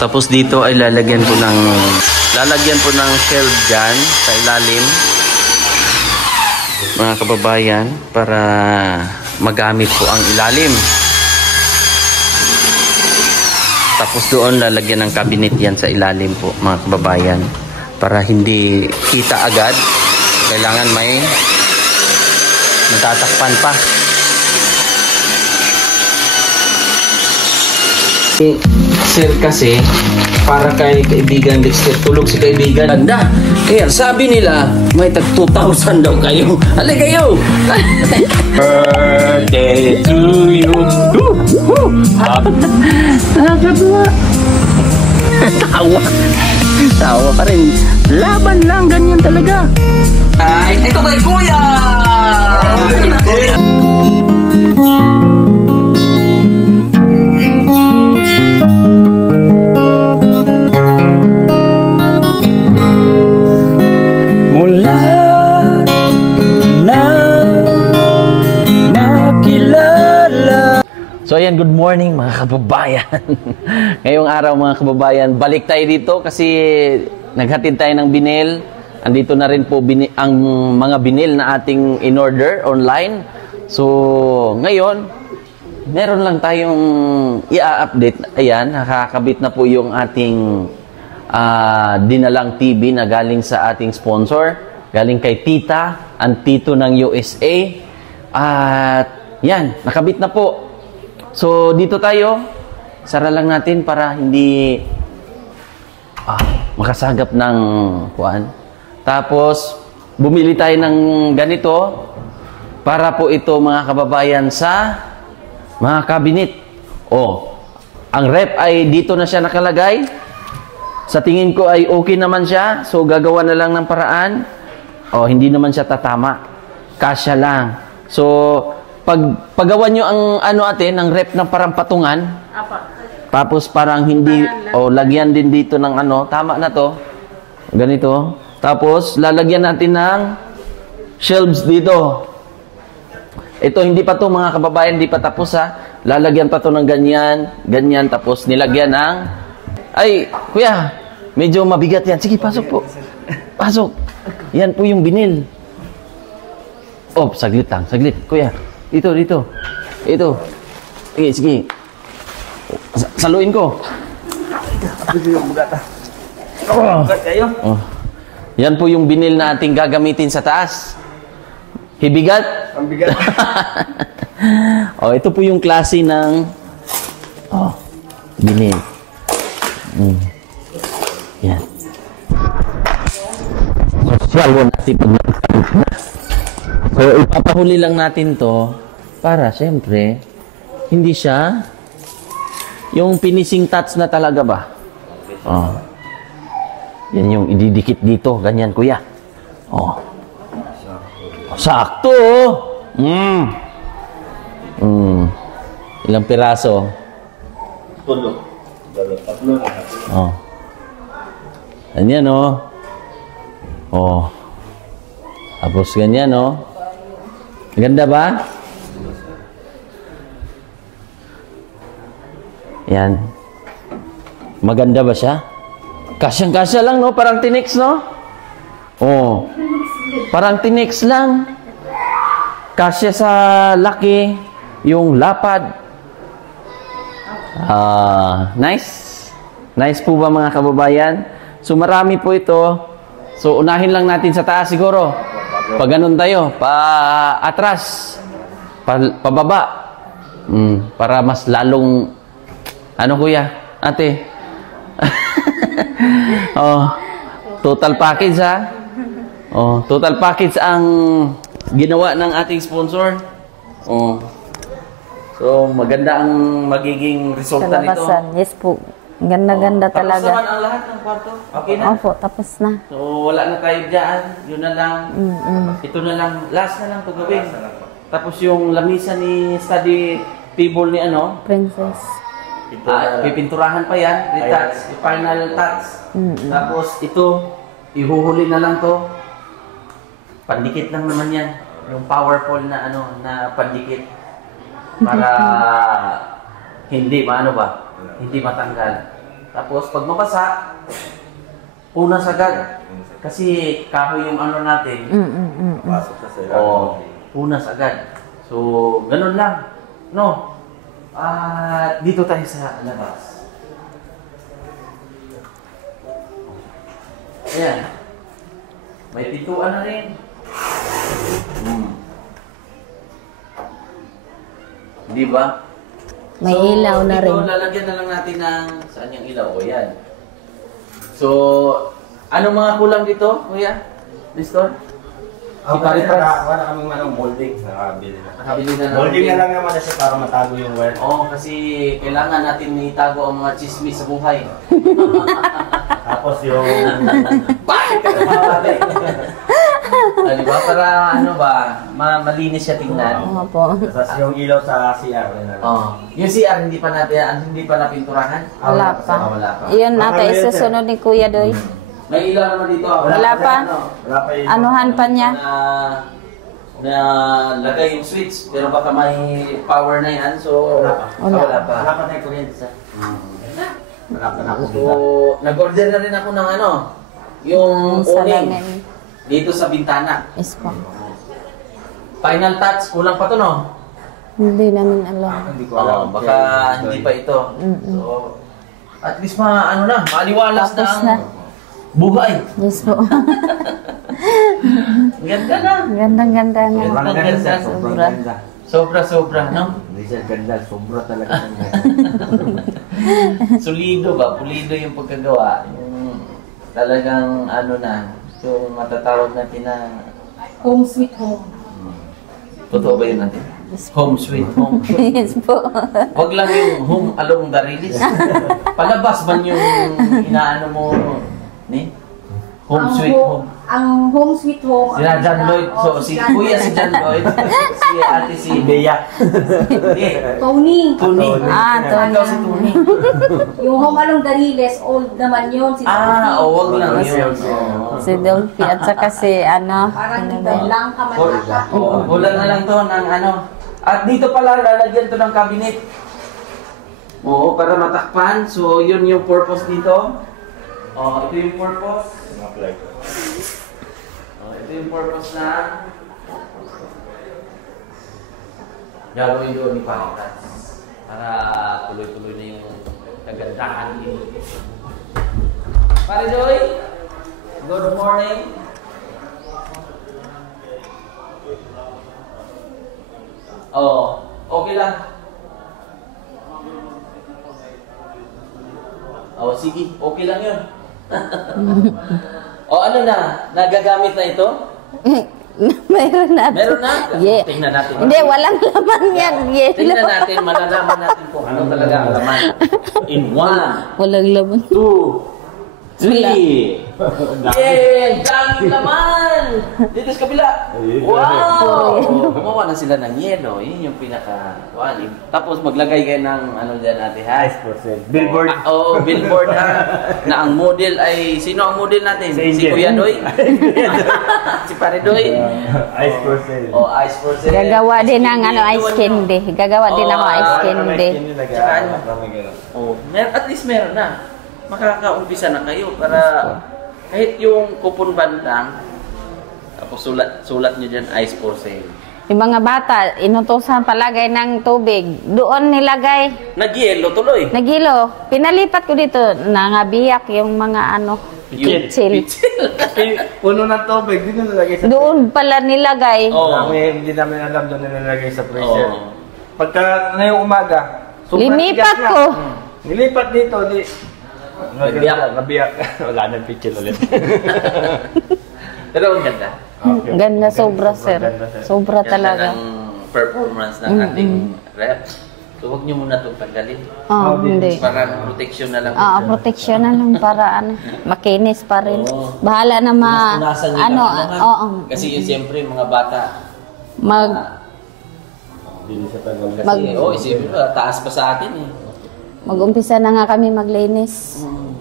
Tapos dito ay lalagyan po ng shelf dyan sa ilalim, mga kababayan, para magamit po ang ilalim. Tapos doon lalagyan ng cabinet yan sa ilalim po, mga kababayan, para hindi kita agad. Kailangan may natatakpan pa. Sir kasi, para kay kaibigan Dexter, tulog si kaibigan. Ganda! Kaya sabi nila, may tag 2,000 daw kayo. Halika kayo! Birthday to you! Nakakatuwa! Tawa! Tawa pa rin. Laban lang, ganyan talaga. Ay, ito kay Kuya! So ayan, good morning mga kababayan. Ngayong araw mga kababayan, balik tayo dito kasi naghatid tayo ng binil. Andito na rin po ang mga binil na ating in-order online. So ngayon, meron lang tayong i-update. Ayan, nakakabit na po yung ating dinalang TV na galing sa ating sponsor. Galing kay Tita and Tito ng USA. At yan, nakabit na po. So, dito tayo. Sara lang natin para hindi makasagap ng kuan. Tapos, bumili tayo ng ganito para po ito mga kababayan sa mga cabinet. Ang rep ay dito na siya nakalagay. Sa tingin ko ay okay naman siya. So, gagawa na lang ng paraan. Hindi naman siya tatama. Kasya lang. So, paggawa nyo ang ang rep ng parang patungan. Tapos parang hindi, lagyan din dito ng tama na to. Ganito. Tapos, lalagyan natin ng shelves dito. Ito, hindi pa to mga kababayan, hindi pa tapos ha. Lalagyan pa to ng ganyan, ganyan, tapos nilagyan ng, ay, kuya, medyo mabigat yan. Sige, pasok po. Pasok. Yan po yung binil. Saglit lang, saglit, kuya. Dito. Ito. Sige. Saluin ko. Yan po yung binil na ating gagamitin sa taas. Hibigat? Ang bigat. Ito po yung klase ng binil. Yan. Social one natin pag so, ipapahuli lang natin to para, siyempre, hindi siya yung finishing touch na talaga ba? Yan yung ididikit dito. Ganyan, kuya. Sakto. Ilang piraso? Tulo. Ganyan, Tapos ganyan, Ganda ba? Yan. Maganda ba siya? Kasyang-kasya lang, no? Parang tinix, no? Parang tinix lang. Kasya sa laki. Yung lapad. Nice. Nice po ba mga kababayan? So marami po ito. So unahin lang natin sa taas siguro. Pag ganun tayo, atras, pababa. Para mas lalong, kuya, ate? Total package ha. Total package ang ginawa ng ating sponsor. So maganda ang magiging resulta nito. Yes po. Ganda-ganda talaga. Tapos naman ang lahat ng kwarto? Okay na? Opo, tapos na. So, wala na tayo dyan. Yun na lang. Ito na lang. Last na lang ito gawin. Tapos yung lamisa ni study table ni Princess. Pipinturahan pa yan. Retouch. Final touch. Tapos ito, ihuhuli na lang to. Pandikit lang naman yan. Yung powerful na na pandikit. Para hindi hindi matanggal. Tapos pag mabasa, punas agad. Kasi kahoy yung ano natin. Pasok sa sila. Punas agad. So, ganun lang. No? At dito tayo sa labas. Ayan. May pintuan na rin. Di ba? May ilaw na rin. Dito, lalagyan na lang natin ng saan yung ilaw. O, yan. So, anong mga kulang dito, kuya? Nestor? Wala kaming manong molding. Nakabili na. Nakabili na Molding na lang naman siya para matago yung wire. Oo, kasi kailangan natin itago ang mga chismis sa buhay. Tapos yung... Bakit ka naman? Diba? Para ano ba, malinis siya tingnan. Oo po. Tapos yung ilaw sa CR. Yung CR hindi pa napinturahan? Wala pa. Wala pa. Iyon Baka nata ngayon, isusunod ni Kuya Doy. May ilaw naman dito. Wala pa. Wala pa yung... Anuhan pa niya. Na lagay yung switch, pero baka may power na yan, so Wala pa. Wala pa. Wala pa tayo kuryente sa... Wala pa na ako. So, nag-order na rin ako ng ano, yung awning salamin. dito sa bintana. Yes po. Final touch, kulang pa to, no? Hindi namin alam. Hindi ko alam. Baka hindi pa ito. So, at least ano na, maliwalas na Tapos ang na. buhay. Yes po. Ganda na. Gandang-ganda na. Sobrang ganda. Sobra. Sobrang ganda. Sobra-sobra, no? Hindi siya ganda. Sobra talaga ganda. Solido ba? Pulido yung pagkagawa. Yung talagang ano na, yung matatawag natin na Home sweet home. totoo ba yun natin? Home sweet home. Yes po. Wag lang yung home along the release. Palabas man yung inaano mo, ni? Home sweet home. Ang home sweet home. Si John Lloyd. So, si Kuya si John Lloyd. Si ate si Bea. Hindi. Tony. Tony. Tony. Ikaw si Tony. Yung home along Dariles, old naman yun. Si Wag lang yun. Si Dolphy at saka si ano. Parang dito lang ka malaka. Kulang na lang to ng ano. At dito pala lalagyan to ng cabinet. Oo, para matakpan. So, yun yung purpose dito. Ito yung purpose. Ito yung purpose na gagawin doon ni Palitas para tuloy-tuloy na yung kagandahan dito. Pare Joy, good morning. Okay lang. Sige, okay lang yun. Ano na? Nagagamit na ito? Meron na. Meron na? Yeah. Tingnan natin. Hindi, walang laman yan. Tingnan natin, malalaman natin kung ano talaga ang laman. In 1, Walang laman. 2, 3. Yay! Daming laman! Dito sa kabila. Wow! Gumawa na sila ng yelo. Yun yung pinaka... Tapos maglagay kayo ng ano dyan natin, ha? Ice for sale. Billboard. Billboard, ha? Na ang model ay... Sino ang model natin? Si Kuya Doy? Si Pare Doy? Ice for sale. Ice for sale. Gagawa din ng ano, ice candy. Gagawa din ako ice candy. At least meron na. Makakaumpisa na kayo para kahit yung coupon band lang, tapos sulat nyo dyan, ice for sale. Yung mga bata, inutusan palagay ng tubig. Doon nilagay. Nag-yelo tuloy. Nagilo. Pinalipat ko dito. Nangabiyak yung mga ano, pitsil. Puno ng tubig, dito nalagay sa... Doon pala nilagay. Hindi namin alam doon nilalagay sa freezer. Pagka ngayong umaga, Linipat ko. Nilipat dito, Nabiyak. Wala nang pitsil ulit. Pero ang ganda. Ganda sobra, sir. Sobra talaga. Ganda ng performance ng ating rep. So, huwag nyo muna itong tanggalin. Hindi. Para protection na lang. Protection na lang para ano, makinis pa rin. Bahala na Punasan nyo ano, lang. Kasi yun, siyempre, mga bata, Hindi siya tagal kasi, isipin mo, taas pa sa atin eh. mag-umpisa na nga kami maglinis.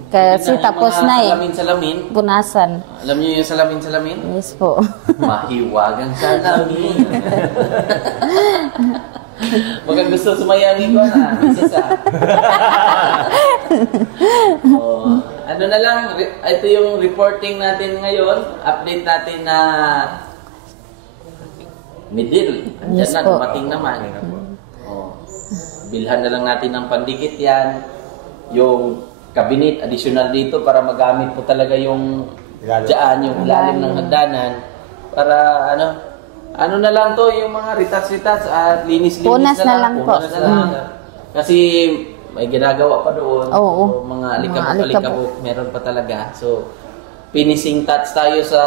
Kasi Yung tapos mga na eh. Salamin-salamin. Punasan. Alam niyo yung salamin-salamin? Yes po. Mahiwagang salamin. Baka gusto sumayanin ko na. Isa sa. Oh, ano na lang, ito yung reporting natin ngayon. Update natin na middle. Andyan Yes na, po. dumating naman. Oh. Bilhan na lang natin ng pandikit yan. Yung cabinet, additional dito para magamit po talaga yung dyan, yung ilalim ng hagdanan. Para ano na lang to, yung mga retats-retats at linis-linis Punas na lang po. Punas na lang. Kasi may ginagawa pa doon. Oo. So, mga Mga alikabok-alikabok, alikabok. meron pa talaga. So, finishing touch tayo sa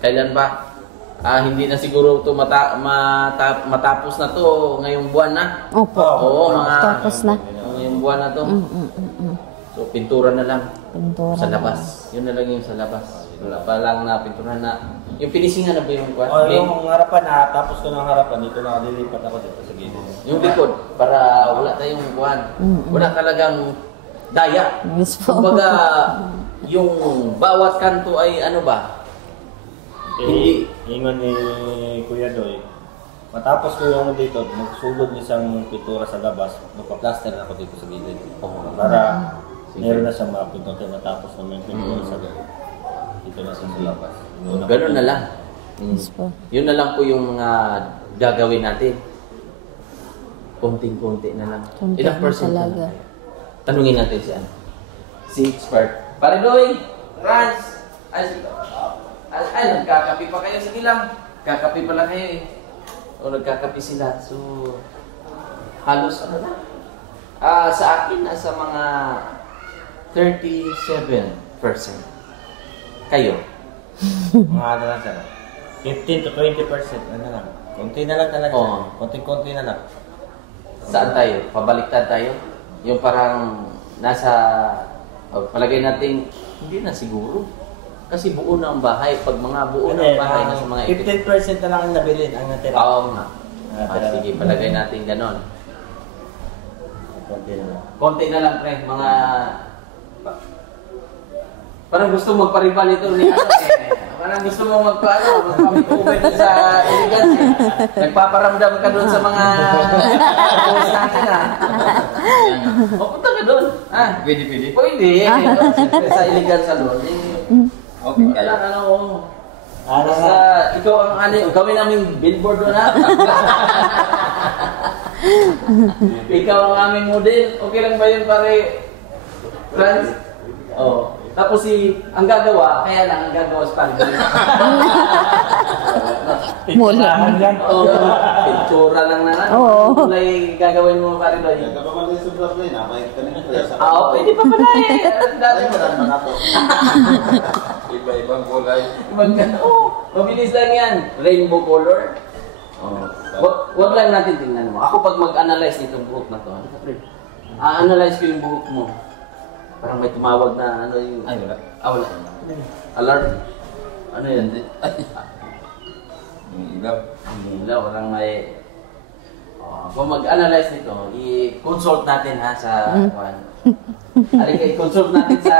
kailan ba? Hindi na siguro to matapos na to ngayong buwan na. Opo. Oo, Tapos na. ngayong buwan na to. So, pintura na lang Pintura. sa labas. Yun na lang yung sa labas. Wala pa lang na pintura na. Yung finishing na ba yung kwan? Yung harapan na, tapos ko ng harapan, dito nakalilipat ako dito sa gilid. Yung likod, para wala tayong kwan. Wala talagang daya. Yes po. Kumbaga, yung bawat kanto ay ano ba? Hindi. Ingon ni Kuya Doy, matapos ko yung dito, magsulod isang pintura sa labas, magpa-plaster ako dito sa gilid. Para meron na siyang mga pintura, matapos na may pintura sa loob. Dito na sa labas. Ganun na lang. Yes po. Yun na lang po yung mga gagawin natin. Konting-konti na lang. Konti Ilang na percent na talaga. lang? Tanungin natin si ano? Si expert. Pare Doy, Rans, ay, nagkakapi pa kayo. Sige lang. Kakapi pa lang kayo eh. O nagkakapi sila. So, halos ano na? Sa akin, nasa mga 37%. Kayo? Mga ano lang sana. 15 to 20%. Ano lang. Konti na lang talaga. Oo. Konting-konti na lang. Saan tayo? Pabaliktad tayo? Yung parang nasa, palagay natin, hindi na siguro. Kasi buo na ang bahay. Pag mga buo na ang bahay, nasa mga 15% na lang ang nabilin ang natira. Oo nga. Sige, palagay natin ganon. Konti na lang. Konti na lang, pre. Mga, parang gusto magparibal ito ni ano eh. Parang gusto mo magpamit-ubay sa elegance eh. Nagpaparamdam ka doon sa mga post natin ha. Mapunta ka doon. Pwede. Pwede. Siyempre sa elegance doon. Okay. Kailangan basta ikaw ang gawin namin billboard doon ha. Ikaw ang aming model. Okay lang ba yun pare? Friends? Oh. Tapos ang gagawa, kaya lang ang gagawa sa panggaling. Mula. Oo. Pintura lang na lang. Oo. Kulay gagawin mo pare doon. Pwede pa pala eh. Dati mo lang. Iba-ibang kulay. Mabilis lang yan. Rainbow color. Wag lang natin tingnan mo. Ako pag mag-analyze nitong buhok na to, a-analyze ko yung buhok mo. Parang may tumawag na ano yung... Ay, wala. Wala. Alert. Ano yan? Ilaw. Wala. Parang may... kung mag-analyze nito, i-consult natin ha sa... i-consult natin sa...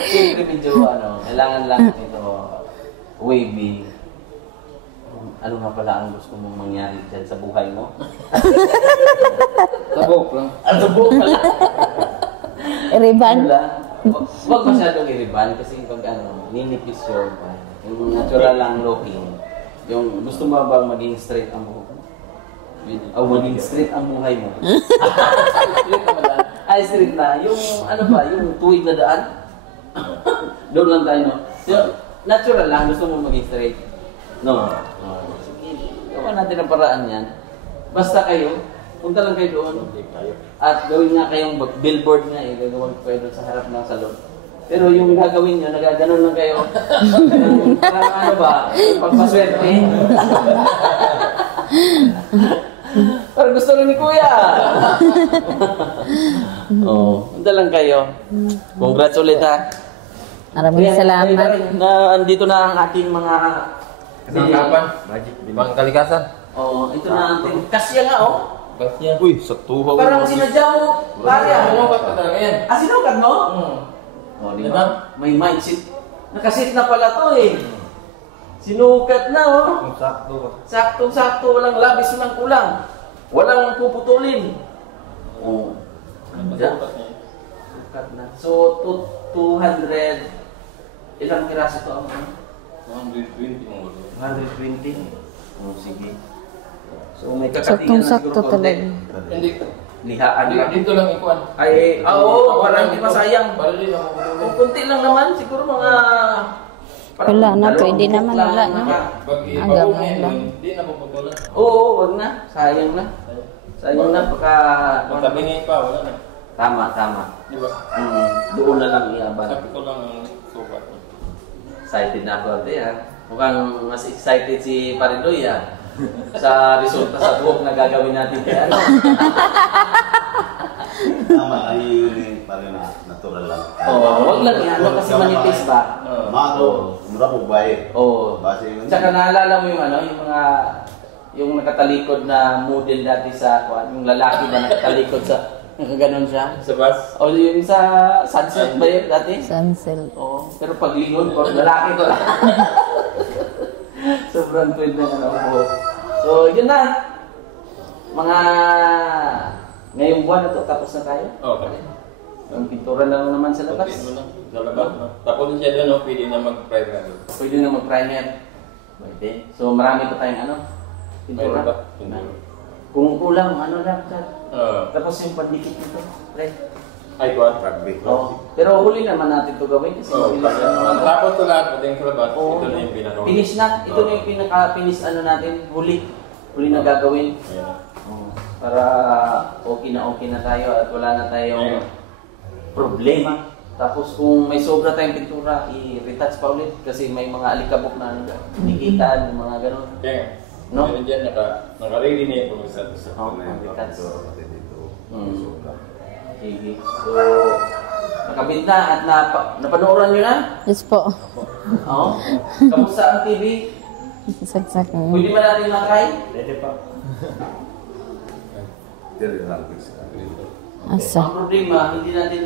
Siyempre medyo kailangan lang ito wavy. Ano nga pala ang gusto mong mangyari dyan sa buhay mo? Tabok lang. Tabok pala. Riban. Huwag masyadong i-riban kasi pag ninipis yung natural lang looking. Yung gusto mo bang maging straight ang buhok mo? Maging straight ang buhay mo? Straight na ba? Straight na. Yung yung tuwid na daan? Doon lang tayo, no? Yung natural lang, gusto mo maging straight? No. Sige, gawa natin ang paraan yan. Basta kayo, punta lang kayo doon. At gawin nga kayong billboard nga eh. Gagawin ko kayo doon sa harap ng salon. Pero yung gagawin nyo, nagaganon lang kayo. Parang ano ba? Pagpaswerte. Parang gusto lang ni Kuya. Punta lang kayo. Congrats ulit ha. Maraming salamat. Andito na ang ating mga... Kapan? Ibang kalikasan. ito na ang ating... Kasya nga Uy, sa tuhaw. Parang sinadya mo. Pare Sinukat pa talaga yan. sinukat mo? Di ba? May mindset. Nakasit na pala to eh. Sinukat na Sakto ba? Saktong-sakto, walang labis, walang kulang. Walang puputulin. Oo. Napasukat niya. Sukat na. So, 200, ilang piraso to? 120 mo. 120? Oh, sige. So, may kakatingan na Saktong-sakto siguro konti. talaga. Hindi. Lihaan lang. Dito lang ikuan. Ay, oo, para hindi masayang. Para din ako. O, kunti lang naman, siguro mga... Wala na, dalawang pwede buhok naman, lang wala na. Pag Hanggang ipabuhin, lang. hindi na puputulan. Oo, wag na. Sayang na. Sayang na, baka... Magtabingin pa, wala na. Tama, tama. Di ba? Doon na lang iaban. Sabi ko lang ang sukat niya. Excited na ako ate ha. Mukhang mas excited si Paridoy ha. Sa resulta sa buhok na gagawin natin kaya ano. Tama, ayun pa rin natural lang. Oo, wag lang yan. Ano kasi manipis ba? Mato, mura ko baye. Oo. Base yun. Tsaka naalala mo yung ano, yung nakatalikod na model dati sa, yung lalaki ba nakatalikod sa, nakaganon siya? Sa bus? O yung sa sunset ba yun dati? Sansel. Oo. Pero pag lingon ko, lalaki ko lang. Sobrang tweet na ano po. So, yun na. Mga ngayong buwan na to, tapos na tayo. Okay. Ang pintura na lang naman sa labas. Konti mo lang. Sa labas, no? Tapos siya doon, no? Pwede na mag-primer. Pwede na mag-primer. Pwede. So, marami pa tayong ano? Pintura. Mayroon ba? Pintura. Kung kulang, ano lang, Chad. Oo. Tapos yung pandikit nito. Pre. Ay, kuwan. Rugby. Oo. Pero huli naman natin ito gawin kasi Oo. mabilis ano. Tapos ito lahat, pati yung sa labas, Oo. ito na yung pinaka. Finish na. Ito na yung pinaka-finish ano natin. Huli. Huli na gagawin. Ayan. Para okay na tayo at wala na tayong problema. Tapos kung may sobra tayong pintura, i-retouch pa ulit kasi may mga alikabok na ano, nikitaan, mga ganun. Kaya, No? meron dyan, naka-ready na yung pag-isat. Oo, retouch. Mm. Sige. So, nakabit na at napanooran nyo na? Yes po. Oo. Kamusta ang TV? Saksak. Pwede ba natin matry? Pwede pa. Dili lang ko. Asa. Ang problema, hindi natin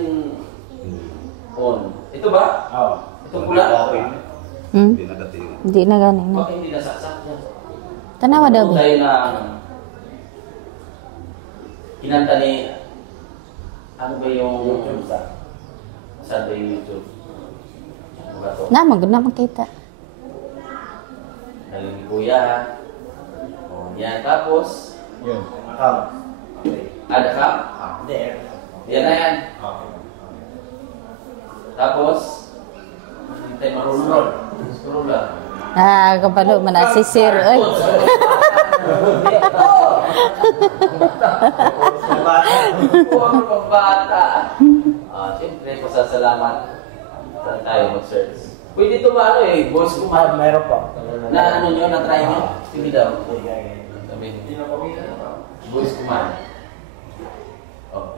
on. Ito ba? Oo. Ito pula? Hmm? Hindi nagatingin. Hindi na ganing na. Bakit hindi nasaksak yan? Tanawa daw Kung ba? tayo na kinanta ni ano ba yung saan ba yung YouTube? Ano ba to? Na, magod na makita. Galing ni Kuya. O, yan. Tapos, Yun. ada ka? Hindi. Yan na yan. Tapos, hindi tayo marunod. Scroll lang. Ah, kapalo man na si Sir. Oy. Puro pambata. Siyempre, pasasalamat. Saan tayo mag-search? Pwede ito ba ano voice command? Mayroon pa. Na ano nyo, na-try nyo? Sige daw. Sabihin. Voice command.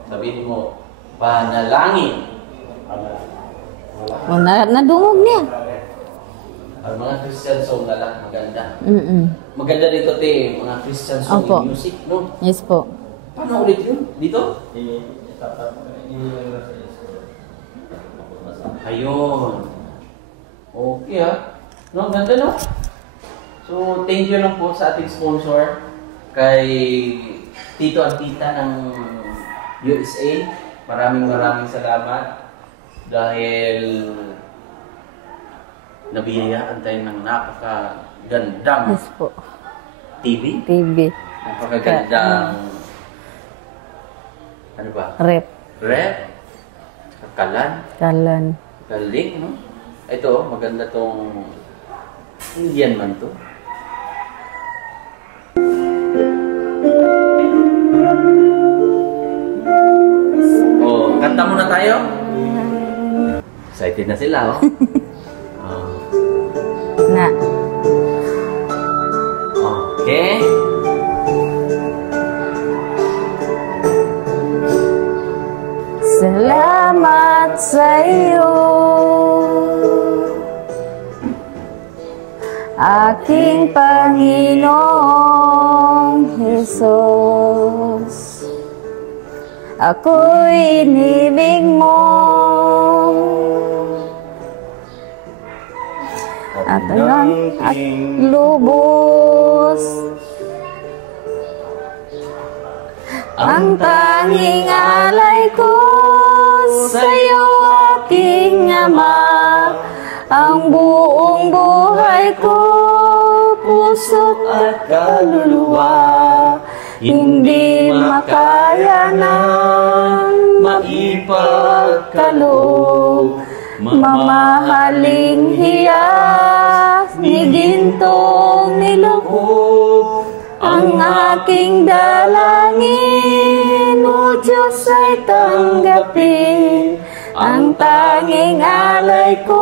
Sabihin mo, panalangin. Oh, nadungog niya. Ang mga Christian song na lang, maganda. Maganda dito, te, mga Christian song Opo. music, no? Yes po. Paano ulit yun? Dito? Ayun. Okay no, ganda no? So, thank you lang po sa ating sponsor kay Tito at Tita ng USA. Maraming salamat dahil nabiyayaan tayo ng napakagandang Yes po. TV. TV. Napakagandang ano ba? Rep. Rep. Kalan. Kalan. Galing, no? Ito, maganda tong Indian man to. Oh, kanta muna tayo. Excited na sila, oh. Oh. Na. Okay. Salamat sa iyo, aking Panginoong Jesus. Ako'y inibig mo at lubos Ang tanging alay ko sa'yo, aking Ama. Ang buong buhay ko, puso't at kaluluwa, hindi makaya ng maipagkaloob. Mamahaling hiyas ni gintong niloob, ang aking dalangin, O Diyos, ay tanggapin. Ang tanging alay ko,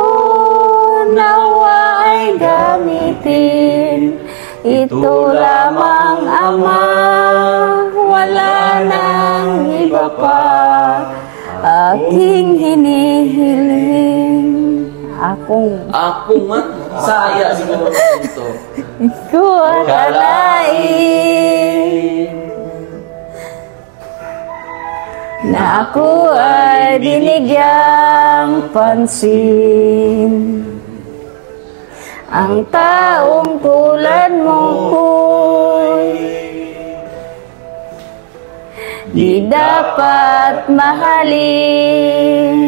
nawa ay gamitin. Ito lamang, Ama, wala nang iba pa, aking hinihiling. Ako nga, saya siguro ito. Ko akalain na ako ay binigyang pansin. Ang taong tulad mo ko'y di dapat mahalin.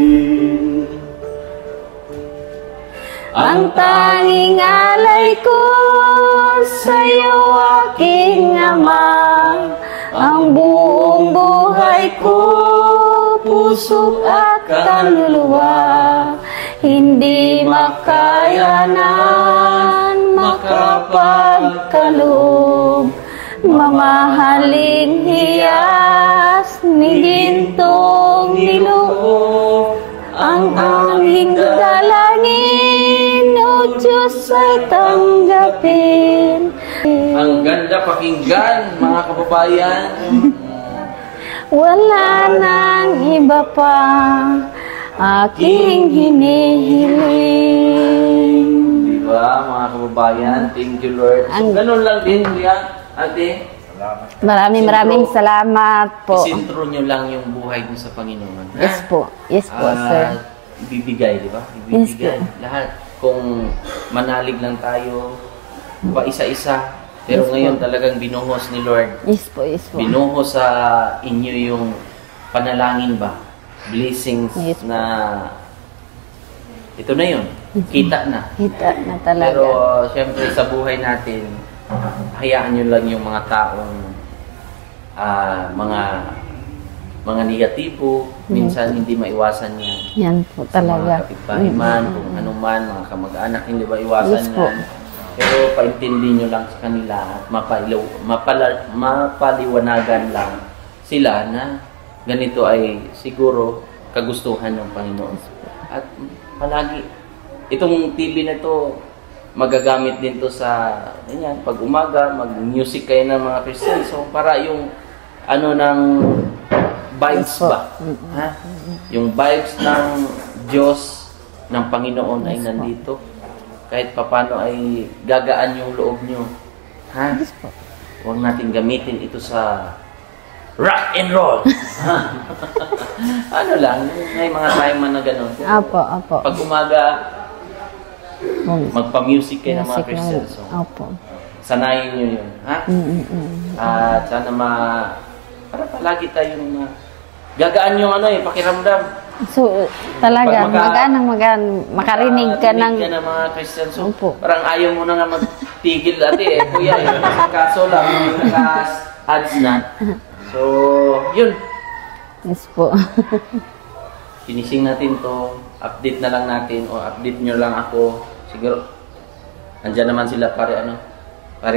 Ang tanging alay ko sa'yo, aking Ama. Ang buong buhay ko, puso at kaluluwa, hindi makayanan makapagkaloob. Mamahaling hiyas ni gintong niloob, ang aming dalangin, O Diyos, ay tanggapin. Ang ganda pakinggan, mga kababayan. Wala nang iba pa, aking hinihiling. Diba, mga kababayan? Thank you, Lord. So, ganun lang din, kuya, ate. Maraming salamat po. Isintro nyo lang yung buhay nyo sa Panginoon. Ha? Yes po, sir. Ibibigay, di ba? Yes, Ibibigay. Lahat. Kung manalig lang tayo, pa isa-isa. Pero Yes, ngayon po. talagang binuhos ni Lord. Yes po. Binuhos sa inyo yung panalangin ba? Blessings Yes, na ito na yun. Kita na. Kita na talaga. Pero syempre sa buhay natin, hayaan nyo lang yung mga taong mga negatibo. Minsan hindi maiwasan yan. Yan po Sa mga talaga. kapitbahay man, kung ano man, mga kamag-anak, hindi ba iwasan Yes, po. yan. Pero paintindi nyo lang sa kanila at mapaliwanagan lang sila na ganito ay siguro kagustuhan ng Panginoon. At palagi, itong TV na ito, magagamit din to sa, ganyan, pag umaga, mag-music kayo ng mga Christian. So, para yung, ng vibes ba? Ha? Yung vibes ng Diyos, ng Panginoon ay nandito. Kahit papano ay gagaan yung loob nyo. Ha? Huwag natin gamitin ito sa rock and roll. Ano lang, may mga time man na gano'n. Apo. Pag umaga, magpa-music kayo ng mga Music Christian. na- So, Opo. sanayin nyo yun. Ha? At sana para palagi tayong gagaan yung pakiramdam. So, talaga, Pag makarinig ka ng... ng mga Christian. So, Opo. parang ayaw mo na nga magtigil dati kuya. Kaso lang, naka-ads na. So, yun. Yes po. Finishing natin to. Update na lang natin o update nyo lang ako. Siguro, andyan naman sila pare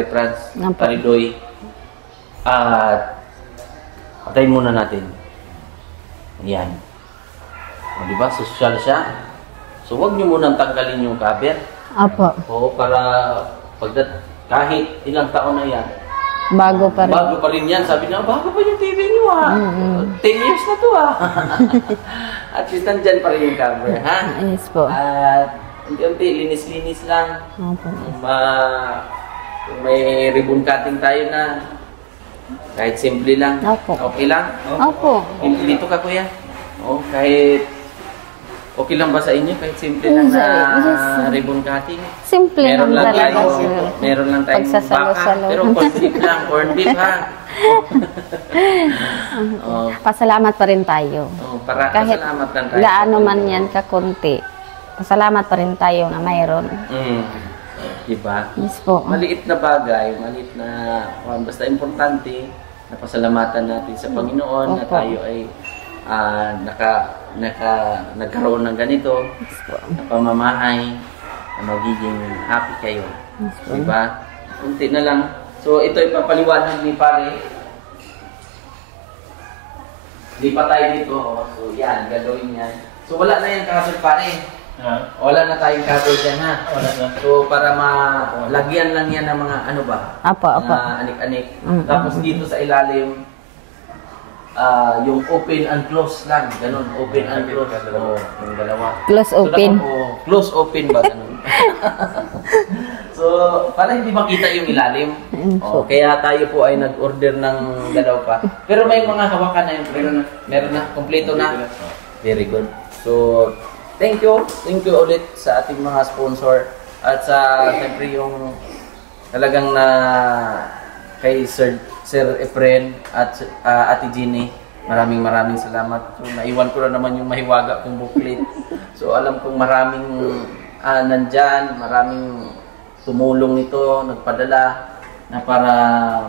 Franz, Opo. pare Doy. At patayin muna natin. Ayan. O, diba? Social siya. So, huwag nyo munang tanggalin yung cover. Apo. O, para kahit ilang taon na yan, Bago pa rin. bago pa rin yan. Sabi na, bago pa yung TV nyo 10 years na to At least nandyan pa rin yung cover, ha? Yes po. At unti-unti, linis-linis lang. Opo. Kung may ribbon cutting tayo na, kahit simple lang. Opo. Okay lang? Opo. Dito ka, kuya. O, kahit Okay lang ba sa inyo? Kahit simple lang na Yes. ribbon cutting? Simple Meron lang lang talaga, tayo, sir. meron lang tayong baka. Pagsasalo-salo. Pero corned beef lang, corned beef ha. Oh, Pasalamat pa rin tayo. para Kahit pasalamat lang tayo. gaano man yan kakunti, pasalamat pa rin tayo na mayroon. Diba? Yes po. Maliit na bagay, maliit na, basta importante, na pasalamatan natin sa Panginoon na Opo. tayo ay nagkaroon ng ganito, na pamamahay, na magiging happy kayo. Diba? Kunti na lang. So, ito ipapaliwanag ni Pare. Di pa tayo dito. Oh. So, yan, gagawin yan. So, wala na yan kaso, Pare. Wala na tayong cutter dyan, ha? Wala na. So, para malagyan lang yan ng mga ano ba? Apo, apo. Mga anik-anik. Tapos dito sa ilalim, yung open and close lang. Ganun, open and close. Oh, yung dalawa. Close open. Close open ba? Ganun. So, para hindi makita yung ilalim. Oh, kaya tayo po ay nag-order ng dalaw pa. Pero may mga hawakan na yun. Meron na. Kompleto na. Very good. So, thank you ulit sa ating mga sponsor at sa siyempre yung talagang na kay Sir Efren at Ate Ginny. Maraming salamat. So, naiwan ko na naman yung mahiwaga kong booklet. So alam kong maraming nandyan, maraming tumulong nito, nagpadala na para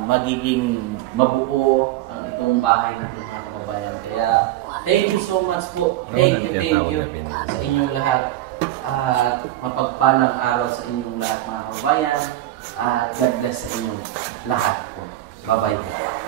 magiging mabuo ang itong bahay ng mga kababayan. Kaya thank you so much po. Thank you sa inyong lahat. At mapagpalang araw sa inyong lahat mga kababayan. At God bless sa inyong lahat po. Bye-bye.